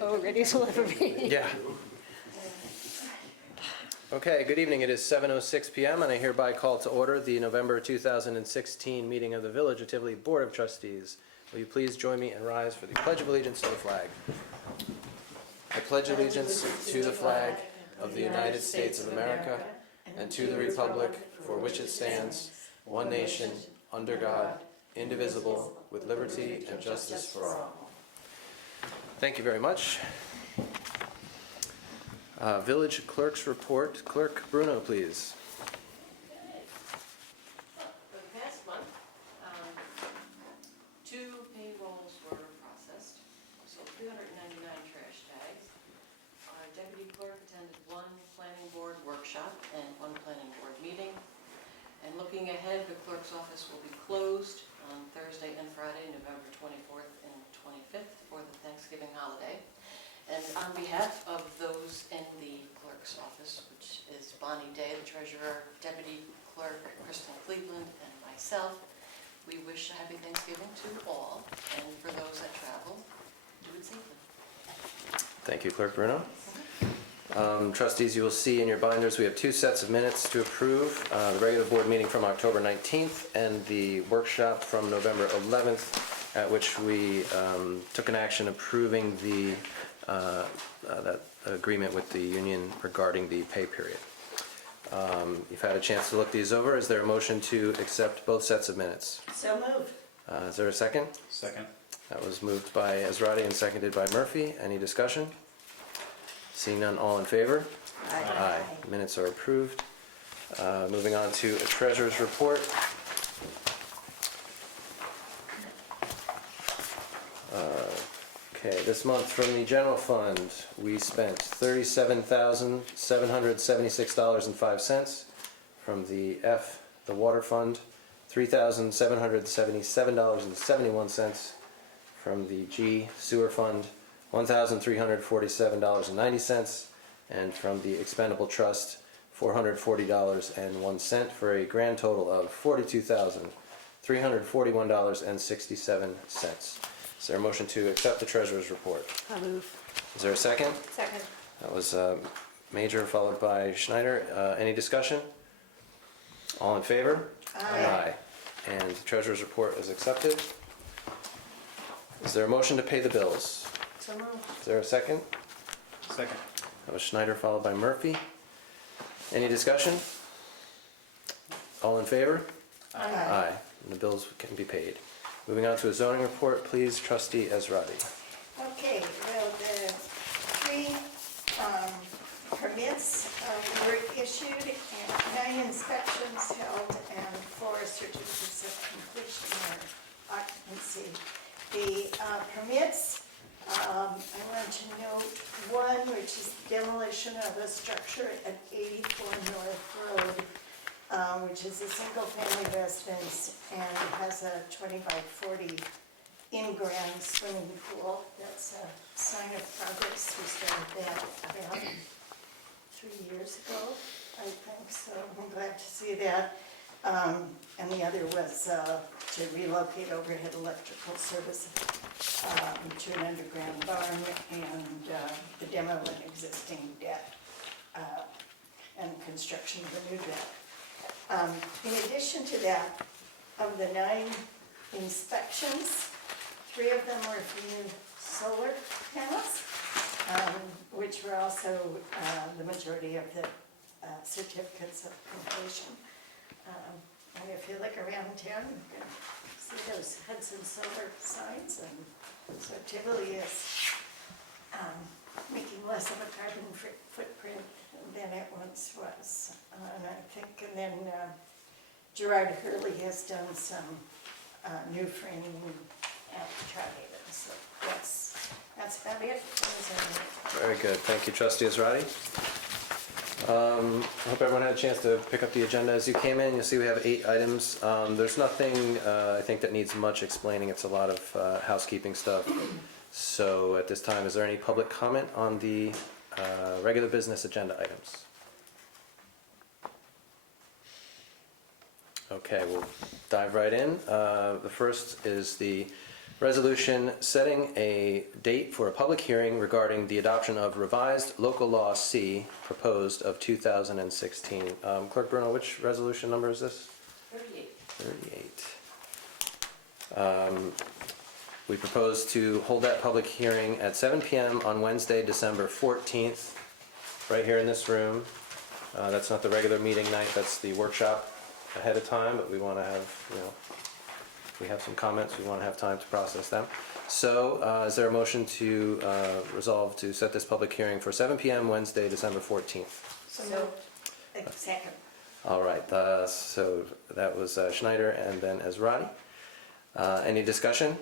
Oh, ready to deliver me. Yeah. Okay, good evening. It is 7:06 PM and I hereby call to order the November 2016 meeting of the Village of Tivoli Board of Trustees. Will you please join me and rise for the Pledge of Allegiance to the flag? I pledge allegiance to the flag of the United States of America and to the republic for which it stands, one nation, under God, indivisible, with liberty and justice for all. Thank you very much. Village Clerk's report. Clerk Bruno, please. For the past month, 2 payrolls were processed, so 399 trash tags. Our deputy clerk attended 1 planning board workshop and 1 planning board meeting. And looking ahead, the clerk's office will be closed on Thursday and Friday, November 24th and 25th for the Thanksgiving holiday. And on behalf of those in the clerk's office, which is Bonnie Day, the treasurer, deputy clerk, Kristen Cleveland, and myself, we wish a happy Thanksgiving to all, and for those that travel, do it safely. Thank you, Clerk Bruno. Trustees, you will see in your binders we have 2 sets of minutes to approve. The regular board meeting from October 19th and the workshop from November 11th, at which we took an action approving that agreement with the union regarding the pay period. You've had a chance to look these over. Is there a motion to accept both sets of minutes? So moved. Is there a second? Second. That was moved by Ezrati and seconded by Murphy. Any discussion? Seeing none, all in favor? Aye. Minutes are approved. Moving on to a treasurer's report. Okay, this month from the general fund, we spent $37,776.05. From the water fund, $3,777.71. From the G, sewer fund, $1,347.90. And from the expendable trust, $440.01, for a grand total of $42,341.67. Is there a motion to accept the treasurer's report? I move. Is there a second? Second. That was Major followed by Schneider. Any discussion? All in favor? Aye. And the treasurer's report is accepted. Is there a motion to pay the bills? So moved. Is there a second? Second. That was Schneider followed by Murphy. Any discussion? All in favor? Aye. And the bills can be paid. Moving on to a zoning report, please, Trustee Ezrati. Okay, well, the 3 permits were issued and 9 inspections held and 4 certificates of completion or occupancy. The permits, I want to note 1, which is demolition of a structure at 84 North Road, which is a single-family residence and has a 20 by 40 in-ground swimming pool. That's a sign of progress. We started that about 3 years ago, I think, so I'm glad to see that. And the other was to relocate overhead electrical service to an underground barn and the demo of an existing deck and construction of a new deck. In addition to that, of the 9 inspections, 3 of them were for new solar panels, which were also the majority of the certificates of completion. And if you look around town, you can see those Hudson Solar signs, and so Tivoli is making less of a carbon footprint than it once was. And I think, and then Gerard Hurley has done some new framing at Trouthaven. So that's about it. Very good. Thank you, Trustee Ezrati. I hope everyone had a chance to pick up the agenda as you came in. You'll see we have 8 items. There's nothing I think that needs much explaining. It's a lot of housekeeping stuff. So at this time, is there any public comment on the regular business agenda items? Okay, we'll dive right in. The first is the Resolution setting a date for a public hearing regarding the adoption of revised local law C proposed of 2016. Clerk Bruno, which resolution number is this? 38. 38. We propose to hold that public hearing at 7 PM on Wednesday, December 14th, right here in this room. That's not the regular meeting night, that's the workshop ahead of time, but we want to have, if we have some comments, we want to have time to process them. So, is there a motion to resolve to set this public hearing for 7 PM Wednesday, December 14th? So moved. Second. All right, so that was Schneider and then Ezrati. Any discussion?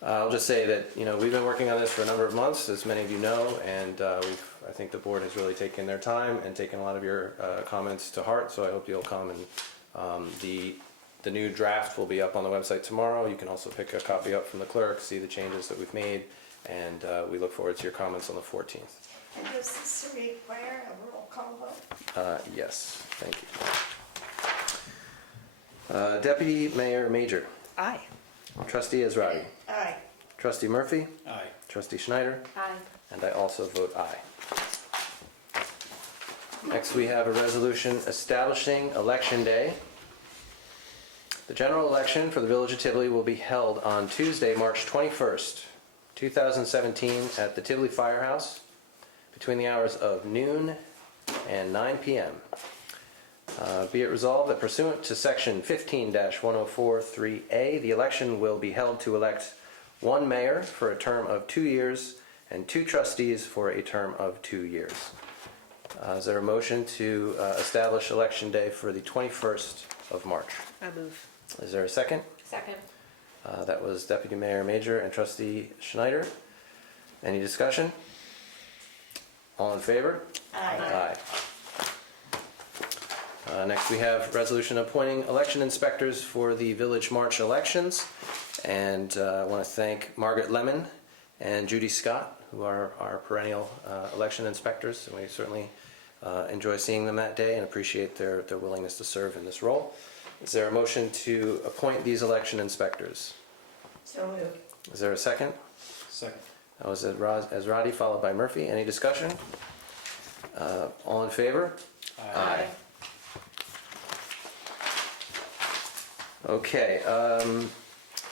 I'll just say that, we've been working on this for a number of months, as many of you know, and I think the board has really taken their time and taken a lot of your comments to heart, so I hope you'll come and the new draft will be up on the website tomorrow. You can also pick a copy up from the clerk, see the changes that we've made, and we look forward to your comments on the 14th. And does this require a roll call vote? Yes, thank you. Deputy Mayor Major. Aye. Trustee Ezrati. Aye. Trustee Murphy. Aye. Trustee Schneider. Aye. And I also vote aye. Next, we have a resolution establishing Election Day. The general election for the Village of Tivoli will be held on Tuesday, March 21st, 2017 at the Tivoli Firehouse between the hours of noon and 9 PM. Be it resolved that pursuant to Section 15-1043A, the election will be held to elect one mayor for a term of 2 years and 2 trustees for a term of 2 years. Is there a motion to establish Election Day for the 21st of March? I move. Is there a second? Second. That was Deputy Mayor Major and Trustee Schneider. Any discussion? All in favor? Aye. Next, we have resolution appointing election inspectors for the Village March elections. And I want to thank Margaret Lemon and Judy Scott, who are our perennial election inspectors. And we certainly enjoy seeing them that day and appreciate their willingness to serve in this role. Is there a motion to appoint these election inspectors? So moved. Is there a second? Second. That was Ezrati, followed by Murphy. Any discussion? All in favor? Aye. Okay,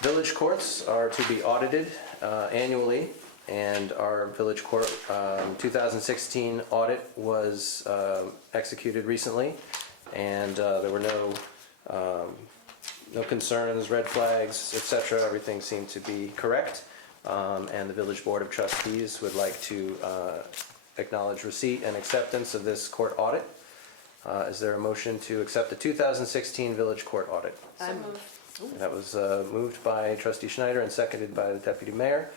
village courts are to be audited annually, and our village court 2016 audit was executed recently, and there were no concerns, red flags, etc. Everything seemed to be correct, and the Village Board of Trustees would like to acknowledge receipt and acceptance of this court audit. Is there a motion to accept the 2016 Village Court audit? So moved. That was moved by Trustee Schneider and seconded by the Deputy Mayor.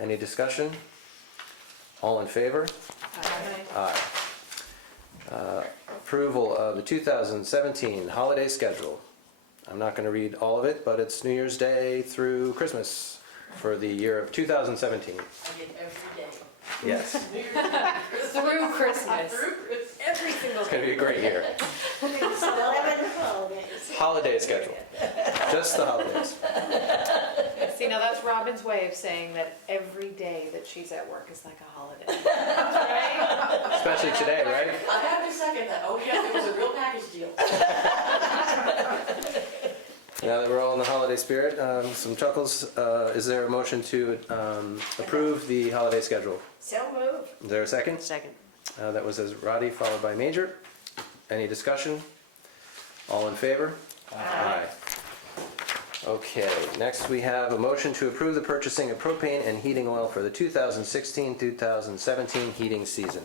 Any discussion? All in favor? Aye. Approval of the 2017 holiday schedule. I'm not going to read all of it, but it's New Year's Day through Christmas for the year of 2017. I get every day. Yes, Through Christmas. Every single it's going to be a great year. There's 11 holidays. Holiday schedule. Just the holidays. See, now that's Robin's way of saying that every day that she's at work is like a holiday. Right? Especially today, right? I have to second that. Oh, yeah, it was a real package deal. Now that we're all in the holiday spirit, some chuckles. Is there a motion to approve the holiday schedule? So moved. Is there a second? Second. That was Ezrati, followed by Major. Any discussion? All in favor? Aye. Okay, next we have a motion to approve the purchasing of propane and heating oil for the 2016-2017 heating season.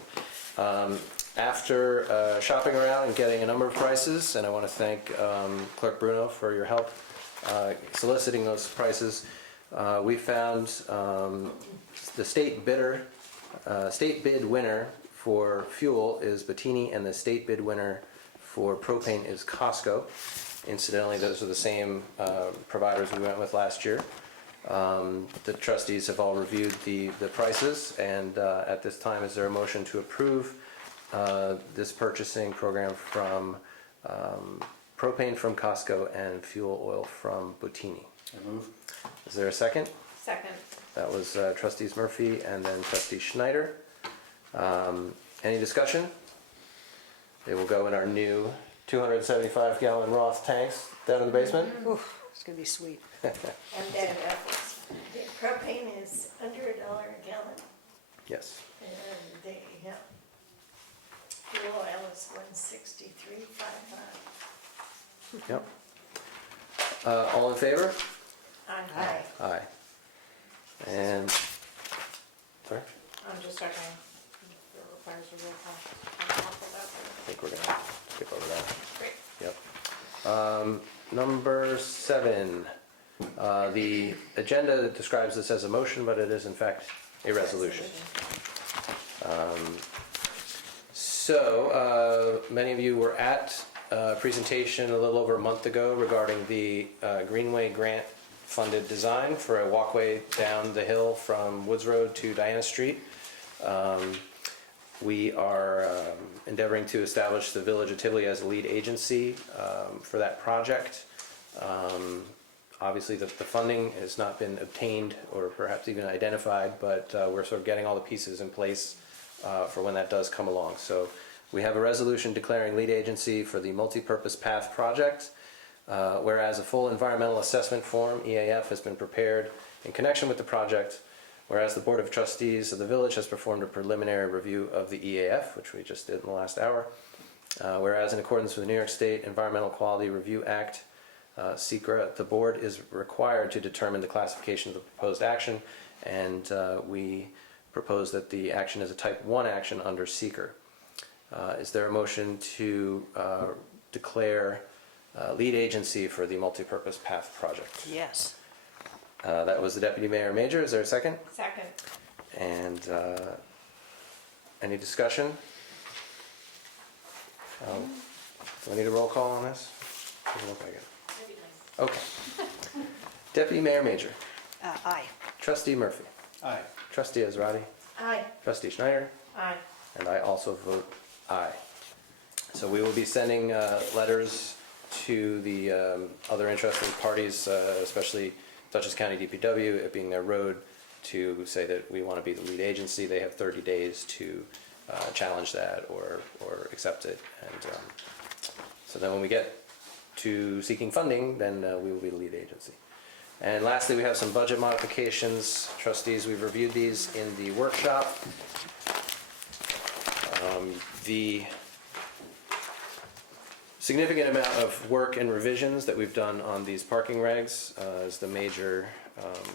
After shopping around and getting a number of prices, and I want to thank Clerk Bruno for your help soliciting those prices, we found the state bid winner for fuel is Bettini, and the state bid winner for propane is Costco. Incidentally, those are the same providers we went with last year. The trustees have all reviewed the prices, and at this time, is there a motion to approve this purchasing program from propane from Costco and fuel oil from Bettini? I move. Is there a second? Second. That was trustees Murphy and then trustee Schneider. Any discussion? They will go in our new 275-gallon Roth tanks down in the basement. Oof, it's gonna be sweet. And then the propane is under $1 a gallon, Yes. and the fuel oil is 163.55. Yep. All in favor? Aye. Aye. And, sorry, I'm just checking. It requires a roll call. I'll call for that. I think we're gonna skip over that. Great. Yep. Number 7, the agenda describes this as a motion, but it is in fact a resolution. So, many of you were at a presentation a little over a month ago regarding the Greenway grant funded design for a walkway down the hill from Woods Road to Diana Street. We are endeavoring to establish the Village of Tivoli as a lead agency for that project. Obviously, the funding has not been obtained or perhaps even identified, but we're sort of getting all the pieces in place for when that does come along. So we have a resolution declaring lead agency for the multi-purpose path project. Whereas a full environmental assessment form, EAF, has been prepared in connection with the project. Whereas the Board of Trustees of the Village has performed a preliminary review of the EAF, which we just did in the last hour. Whereas in accordance with the New York State Environmental Quality Review Act, SECRA, the Board is required to determine the classification of the proposed action, and we propose that the action is a Type 1 action under SECRA. Is there a motion to declare lead agency for the multi-purpose path project? Yes. That was the Deputy Mayor Major. Is there a second? Second. And any discussion? Do I need a roll call on this? Doesn't look like it. That'd be nice. Okay. Deputy Mayor Major, Aye. Trustee Murphy, Aye. Trustee Azrati, Aye. Trustee Schneider, Aye. and I also vote aye. So we will be sending letters to the other interested parties, especially Dutchess County DPW, it being their road, to say that we want to be the lead agency. They have 30 days to challenge that or accept it. And so then when we get to seeking funding, then we will be the lead agency. And lastly, we have some budget modifications. Trustees, we've reviewed these in the workshop. The significant amount of work and revisions that we've done on these parking regs is the major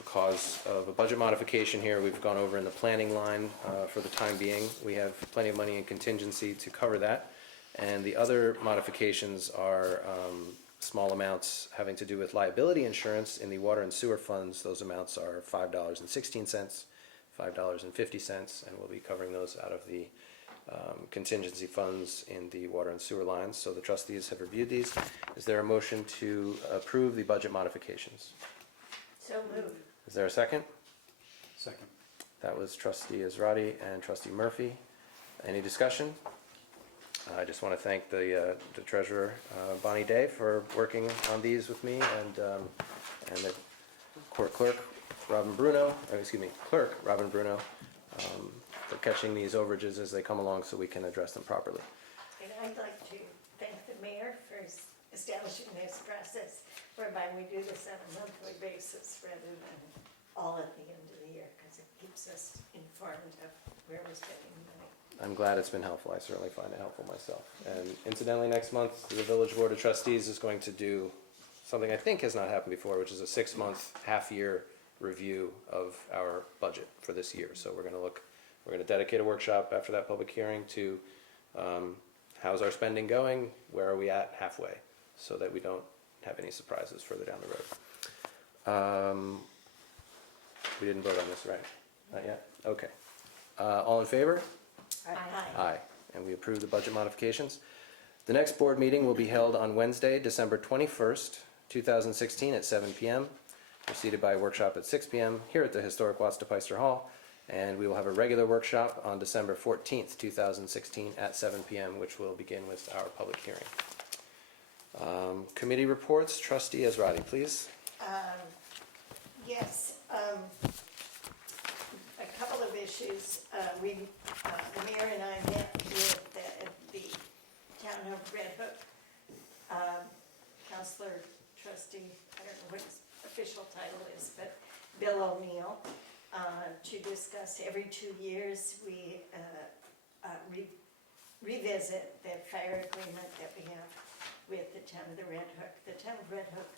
cause of a budget modification here. We've gone over in the planning line for the time being. We have plenty of money in contingency to cover that. And the other modifications are small amounts having to do with liability insurance in the water and sewer funds. Those amounts are $5.16, $5.50, and we'll be covering those out of the contingency funds in the water and sewer lines. So the trustees have reviewed these. Is there a motion to approve the budget modifications? So moved. Is there a second? Second. That was trustee Azrati and trustee Murphy. Any discussion? I just want to thank the treasurer, Bonnie Day, for working on these with me, and the court clerk, Robin Bruno, clerk Robin Bruno, for catching these overages as they come along so we can address them properly. And I'd like to thank the mayor for establishing this process whereby we do this on a monthly basis rather than all at the end of the year, because it keeps us informed of where we're spending money. I'm glad it's been helpful. I certainly find it helpful myself. And incidentally, next month, the Village Board of Trustees is going to do something I think has not happened before, which is a 6-month, half-year review of our budget for this year. So we're going to dedicate a workshop after that public hearing to how's our spending going, where are we at halfway, so that we don't have any surprises further down the road. We didn't vote on this, right? Not yet? Okay. All in favor? Aye. Aye. And we approve the budget modifications. The next board meeting will be held on Wednesday, December 21st, 2016 at 7 p.m. Preceded by a workshop at 6 p.m. here at the historic Watts de Peyster Hall. And we will have a regular workshop on December 14th, 2016 at 7 p.m., which will begin with our public hearing. Committee reports, trustee Azrati, please. Yes, a couple of issues. The mayor and I met with the town of Red Hook counselor, trustee, I don't know what his official title is, but Bill O'Neill, to discuss every 2 years we revisit the fire agreement that we have with the town of the Red Hook. The town of Red Hook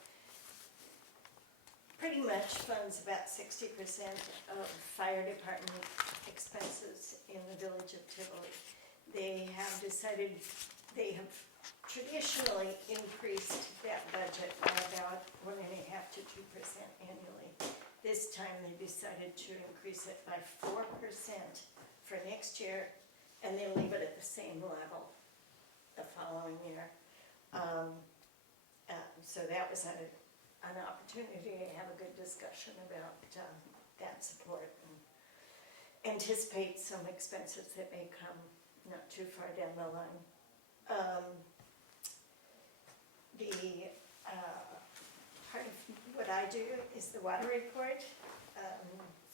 pretty much funds about 60% of fire department expenses in the village of Tivoli. They have decided, they have traditionally increased that budget by about 1.5% to 2% annually. This time they decided to increase it by 4% for next year and then leave it at the same level the following year. So that was an opportunity to have a good discussion about that support and anticipate some expenses that may come not too far down the line. Part of what I do is the water report,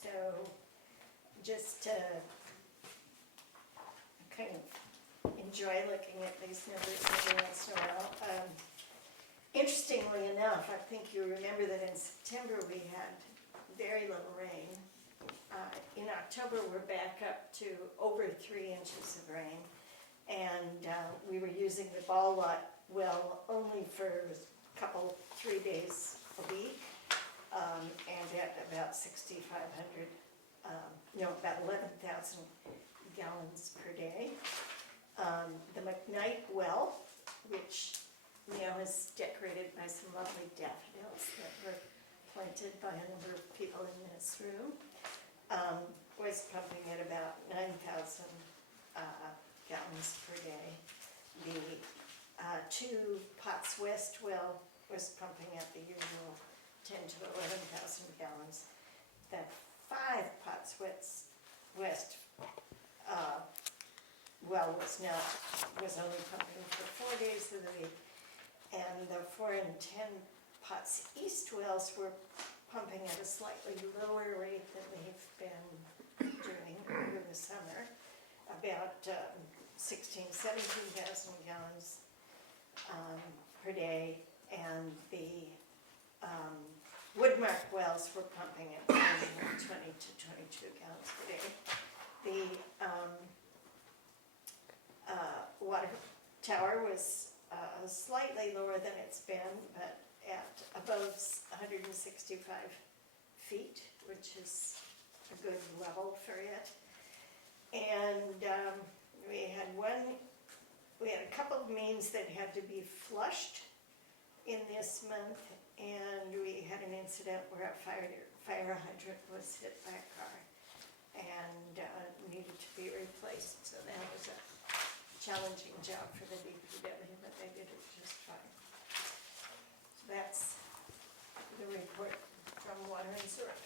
so just kind of enjoy looking at these numbers every once in a while. Interestingly enough, I think you remember that in September we had very little rain. In October we're back up to over 3 inches of rain, and we were using the ball lot well only for a couple, 3 days a week, and at about 6,500, about 11,000 gallons per day. The McKnight well, which is decorated by some lovely daffodils that were planted by a number of people in this room, was pumping at about 9,000 gallons per day. The 2 Potts West well was pumping at the usual 10 to 11,000 gallons. The 5 Potts West well was only pumping for 4 days of the week, and the 4 and 10 Potts East wells were pumping at a slightly lower rate than they've been doing over the summer, about 16,000, 17,000 gallons per day, and the Woodmark wells were pumping at 20 to 22 gallons per day. The water tower was slightly lower than it's been, but at above 165 feet, which is a good level for it. And we had a couple of mains that had to be flushed in this month, and we had an incident where a fire hydrant was hit by a car and needed to be replaced. So that was a challenging job for the DPW, but they did it just fine. So that's the report from Water and Sewer.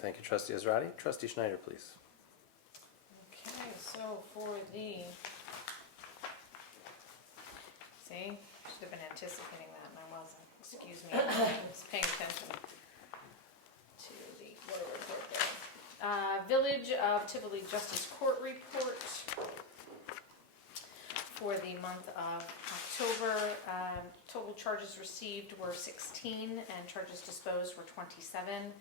Thank you, Trustee Israedi. Trustee Schneider, please. Okay, so for the, see, should have been anticipating that and I wasn't. Excuse me, I was paying attention to the water report there. Village of Tivoli Justice Court report for the month of October. Total charges received were 16 and charges disposed were 27.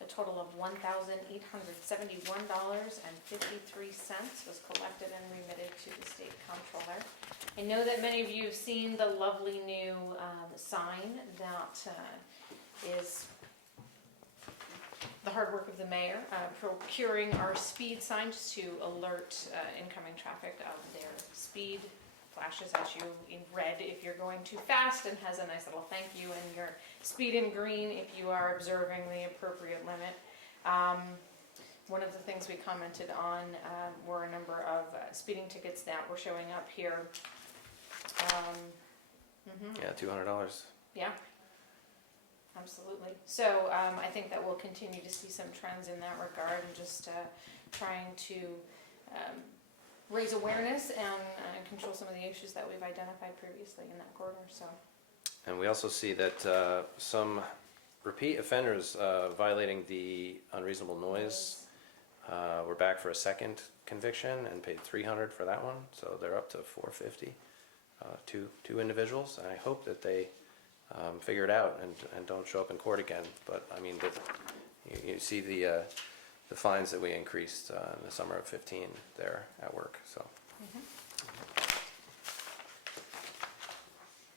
A total of $1,871.53 was collected and remitted to the state comptroller. I know that many of you have seen the lovely new sign that is the hard work of the mayor, procuring our speed signs to alert incoming traffic of their speed. Flashes at you in red if you're going too fast, and has a nice little thank you, and your speed in green if you are observing the appropriate limit. One of the things we commented on were a number of speeding tickets that were showing up here. Yeah, $200. Yeah, absolutely. So I think that we'll continue to see some trends in that regard, and just trying to raise awareness and control some of the issues that we've identified previously in that corridor. So And we also see that some repeat offenders violating the unreasonable noise were back for a second conviction and paid $300 for that one, so they're up to $450. Two individuals, and I hope that they figure it out and don't show up in court again. But I mean, you see the fines that we increased in the summer of 15 there at work. So.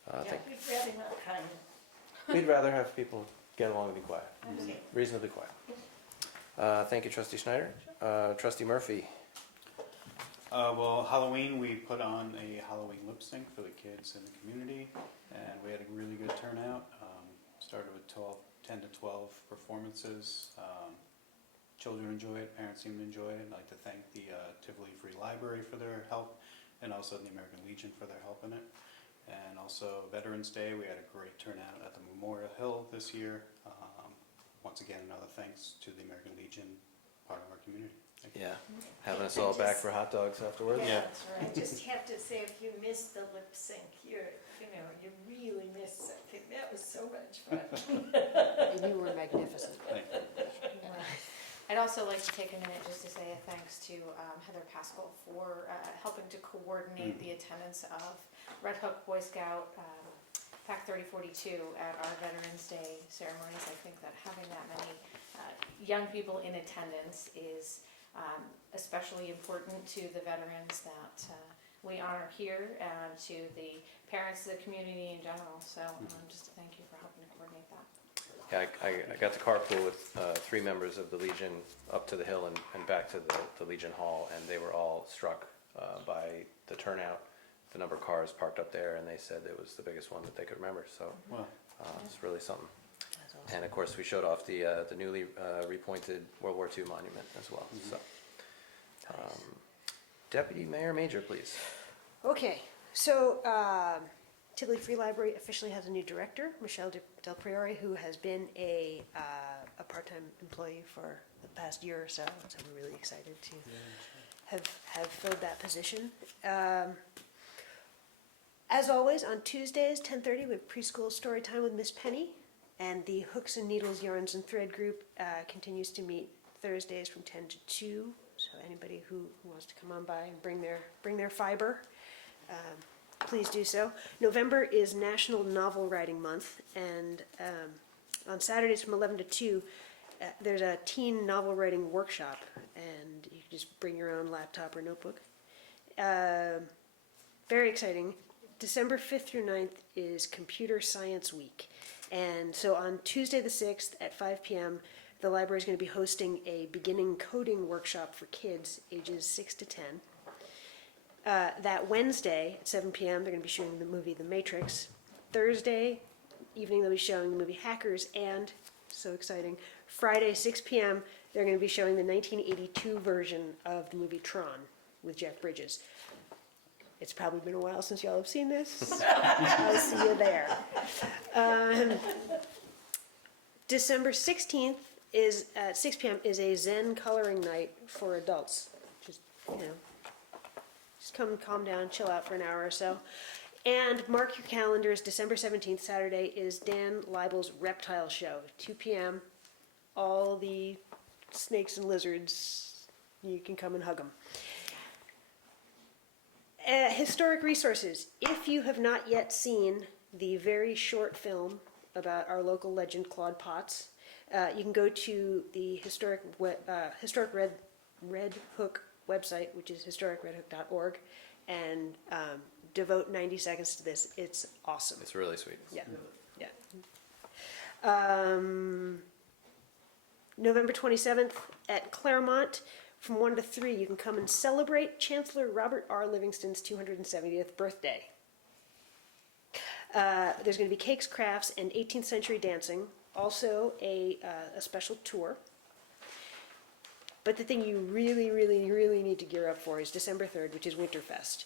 I think We'd rather not kind we'd rather have people get along and be quiet, of. reasonably quiet. Thank you, Trustee Schneider. Trustee Murphy. Well, Halloween, we put on a Halloween lip sync for the kids in the community, and we had a really good turnout. Started with 10 to 12 performances. Children enjoy it, parents seem to enjoy it. I'd like to thank the Tivoli Free Library for their help, and also the American Legion for their help in it. And also Veterans Day, we had a great turnout at the Memorial Hill this year. Once again, another thanks to the American Legion, part of our community. Thank you. Yeah, having us all back for hot dogs afterwards. Yeah, That's I right. just have to say, if you missed the lip sync, you really missed something. That was so much fun. And you were magnificent. Thank you. I'd also like to take a minute just to say a thanks to Heather Pascal for helping to coordinate the attendance of Red Hook Boy Scout PAC 3042 at our Veterans Day ceremonies. I think that having that many young people in attendance is especially important to the veterans that we honor here, and to the parents, the community in general. So just thank you for helping to coordinate that. Yeah, I got to carpool with 3 members of the Legion up to the hill and back to the Legion Hall, and they were all struck by the turnout, the number of cars parked up there, and they said it was the biggest one that they could remember. So Well, it's really something. That's awesome. And of course, we showed off the newly repointed World War II monument as well. So, Deputy Mayor Major, please. Okay, so Tivoli Free Library officially has a new director, Michelle Del Priore, who has been a part-time employee for the past year or so. So we're really excited to have filled that position. As always, on Tuesdays, 10:30, we have preschool story time with Miss Penny, and the Hooks and Needles, Yarns and Thread group continues to meet Thursdays from 10 to 2. So anybody who wants to come on by and bring their fiber, please do so. November is National Novel Writing Month, and on Saturdays from 11 to 2, there's a teen novel writing workshop, and you can just bring your own laptop or notebook. Very exciting. December 5th through 9th is Computer Science Week. And so on Tuesday the 6th at 5 p.m., the library is going to be hosting a beginning coding workshop for kids ages 6 to 10. That Wednesday at 7 p.m., they're going to be showing the movie The Matrix. Thursday evening, they'll be showing the movie Hackers, and, so exciting, Friday, 6 p.m., they're going to be showing the 1982 version of the movie Tron with Jeff Bridges. It's probably been a while since y'all have seen this. I'll see you there. December 16th is at 6 p.m. is a Zen coloring night for adults. Just, just come calm down, chill out for an hour or so. And mark your calendars, December 17th, Saturday, is Dan Leibel's Reptile Show, 2 p.m. All the snakes and lizards, you can come and hug them. Historic resources. If you have not yet seen the very short film about our local legend Claude Potts, you can go to the historic Red Hook website, which is historicredhook.org, and devote 90 seconds to this. It's awesome. It's really sweet. Yeah, yeah. November 27th at Claremont, from 1 to 3, you can come and celebrate Chancellor Robert R. Livingston's 270th birthday. There's going to be cakes, crafts, and 18th century dancing. Also a special tour. But the thing you really, really, really need to gear up for is December 3rd, which is Winterfest.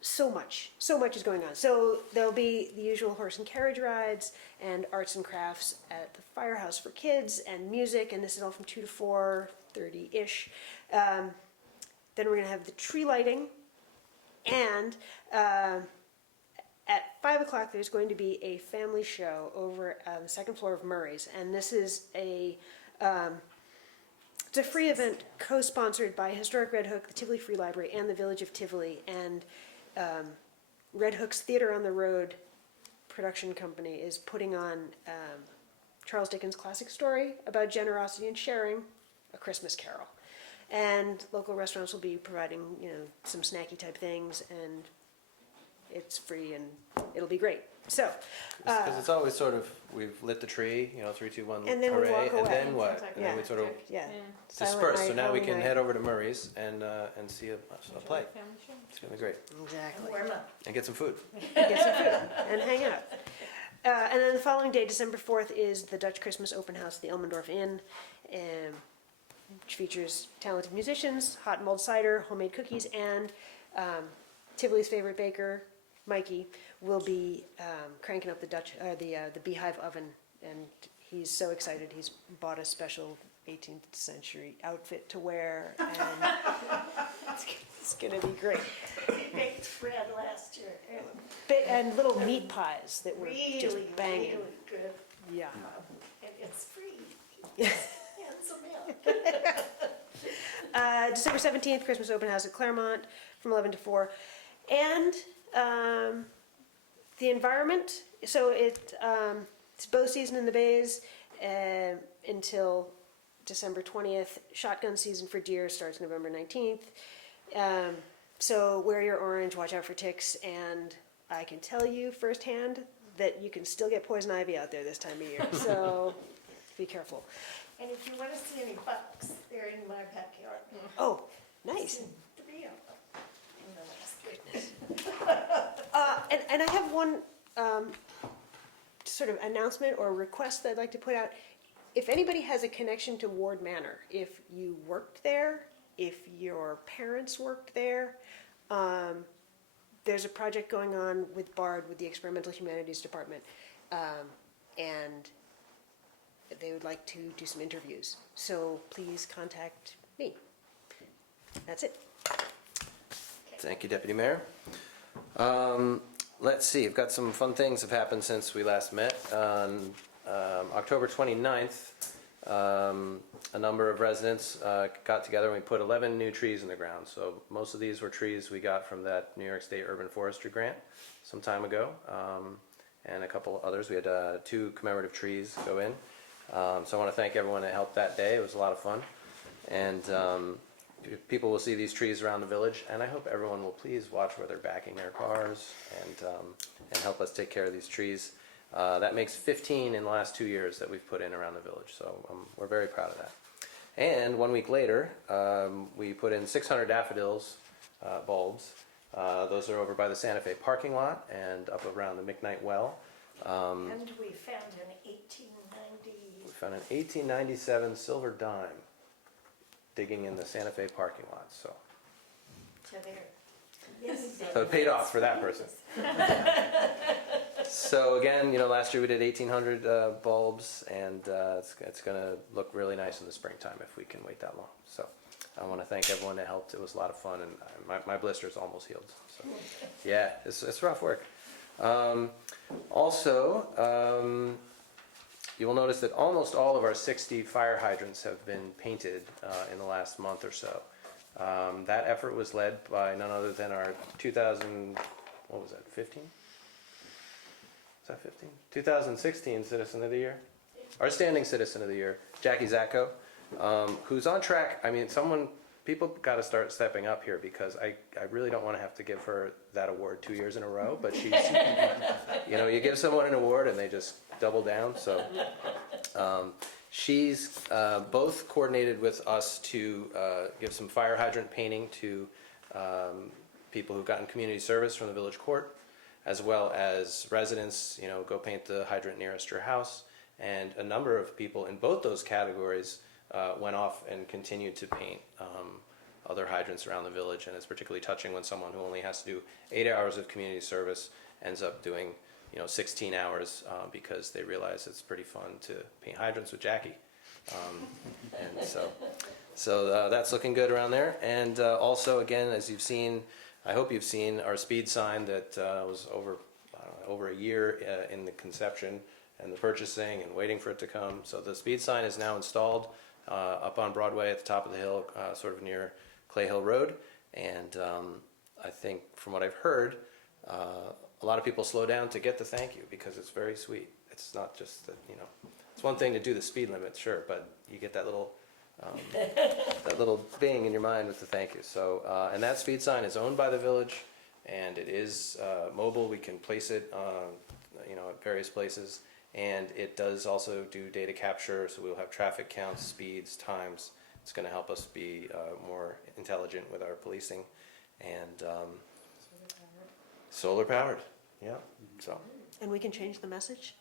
So much is going on. So there'll be the usual horse and carriage rides and arts and crafts at the firehouse for kids and music, and this is all from 2 to 4:30-ish. Then we're going to have the tree lighting, And at 5 o'clock, there's going to be a family show over on the second floor of Murray's, and this is it's a free event co-sponsored by Historic Red Hook, the Tivoli Free Library, and the Village of Tivoli. And Red Hook's Theater on the Road production company is putting on Charles Dickens' classic story about generosity and sharing, A Christmas Carol. And local restaurants will be providing, some snacky type things, and it's free and it'll be great. So, Because it's always sort of, we've lit the tree, 3, 2, 1, And then we hooray, walk and away. then what? Sounds like And then we a sort of yeah. Yeah. Silent disperse. So night, now we holy can night. head over to Murray's and see a play. Family show. It's gonna be great. Exactly. Warm up. And get some food. Get some food and hang out. And then the following day, December 4th, is the Dutch Christmas Open House at the Elmendorf Inn, which features talented musicians, hot mulled cider, homemade cookies, and Tivoli's favorite baker, Mikey, will be cranking up the beehive oven, and he's so excited. He's bought a special 18th century outfit to wear, and it's gonna be great. We baked bread last year. It And little meat pies that were was just really, banging. really good. Yeah. And it's free. And some milk. December 17th, Christmas open house at Claremont from 11 to 4. And the environment, so it's bow season in the bays until December 20th. Shotgun season for deer starts November 19th. So wear your orange, watch out for ticks, and I can tell you firsthand that you can still get poison ivy out there this time of year. So be careful. And if you want to see any bugs, they're in my backyard. Oh, nice. 3 of them in the last 3 days. And I have one sort of announcement or request that I'd like to put out. If anybody has a connection to Ward Manor, if you worked there, if your parents worked there, there's a project going on with BARD, with the Experimental Humanities Department, and they would like to do some interviews. So please contact me. That's it. Thank you, Deputy Mayor. Let's see, I've got some fun things have happened since we last met. On October 29th, a number of residents got together and we put 11 new trees in the ground. So most of these were trees we got from that New York State Urban Forestry Grant some time ago, and a couple others. We had 2 commemorative trees go in. So I want to thank everyone that helped that day. It was a lot of fun. And people will see these trees around the village, and I hope everyone will please watch where they're backing their cars and help us take care of these trees. That makes 15 in the last 2 years that we've put in around the village, so we're very proud of that. And 1 week later, we put in 600 daffodils bulbs. Those are over by the Santa Fe parking lot and up around the McKnight Well. And we found an 1890. We found an 1897 silver dime digging in the Santa Fe parking lot, so To there. Yes. it paid off for that person. So again, last year we did 1,800 bulbs, and it's going to look really nice in the springtime if we can wait that long. So I want to thank everyone that helped. It was a lot of fun, and my blister's almost healed. So yeah, it's rough work. Also, you will notice that almost all of our 60 fire hydrants have been painted in the last month or so. That effort was led by none other than our 15? Is that 15? 2016 Citizen of the Year? Our Standing Citizen of the Year, Jackie Zacco, who's on track. I mean, people got to start stepping up here, because I really don't want to have to give her that award 2 years in a row, but she's, you give someone an award and they just double down. So she's both coordinated with us to give some fire hydrant painting to people who've gotten community service from the village court, as well as residents, go paint the hydrant nearest your house. And a number of people in both those categories went off and continued to paint other hydrants around the village. And it's particularly touching when someone who only has to do 8 hours of community service ends up doing 16 hours because they realize it's pretty fun to paint hydrants with Jackie. And so that's looking good around there. And also, again, as you've seen, I hope you've seen our speed sign that was over, I don't know, over a year in the conception and the purchasing and waiting for it to come. So the speed sign is now installed up on Broadway at the top of the hill, sort of near Clay Hill Road. And I think from what I've heard, a lot of people slow down to get the thank you because it's very sweet. It's not just that, you know, it's one thing to do the speed limit, sure, but you get that little bing in your mind with the thank you. So, and that speed sign is owned by the village, and it is mobile. We can place it, you know, at various places, and it does also do data capture. So we'll have traffic counts, speeds, times. It's going to help us be more intelligent with our policing, and solar powered. Yeah. So And we can change the message?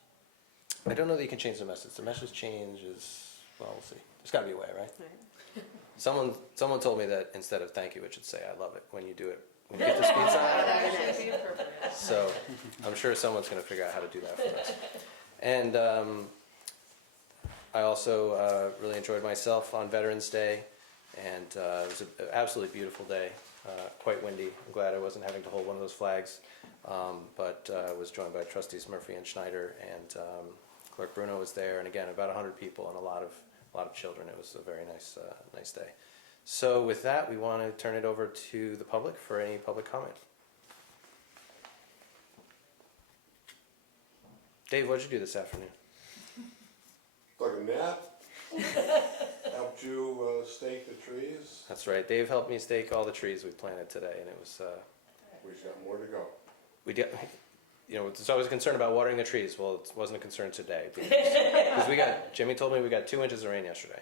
I don't know that you can change the message. The message change is, well, we'll see. There's got to be a way, right? Right. Someone told me that instead of thank you, it should say I love it when you do it. When you get the speed sign. That actually be appropriate. So I'm sure someone's going to figure out how to do that for us. And I also really enjoyed myself on Veterans Day, and it was an absolutely beautiful day. Quite windy. I'm glad I wasn't having to hold one of those flags, but was joined by trustees Murphy and Schneider, and Clerk Bruno was there, and again about 100 people and a lot of children. It was a very nice day. So with that, we want to turn it over to the public for any public comment. Dave, what'd you do this afternoon? Took a nap, helped you stake the trees. That's right. Dave helped me stake all the trees we planted today, and it was We got more to go. we did. You know, it's always a concern about watering the trees. Well, it wasn't a concern today because we got. Jimmy told me we got 2 inches of rain yesterday,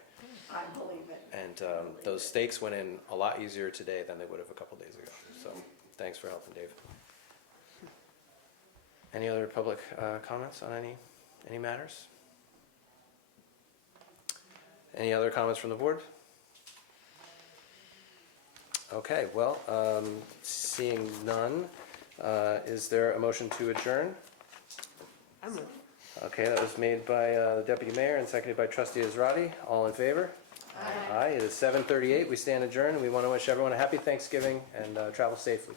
I believe it. and those stakes went in a lot easier today than they would have a couple days ago. So, thanks for helping, Dave. Any other public comments on any matters? Any other comments from the board? Okay, well, seeing none, is there a motion to adjourn? I'm with. Okay, that was made by the deputy mayor and seconded by trustee Israedi. All in favor? Aye. It is 7:38. We stand adjourned. We want to wish everyone a happy Thanksgiving and travel safely.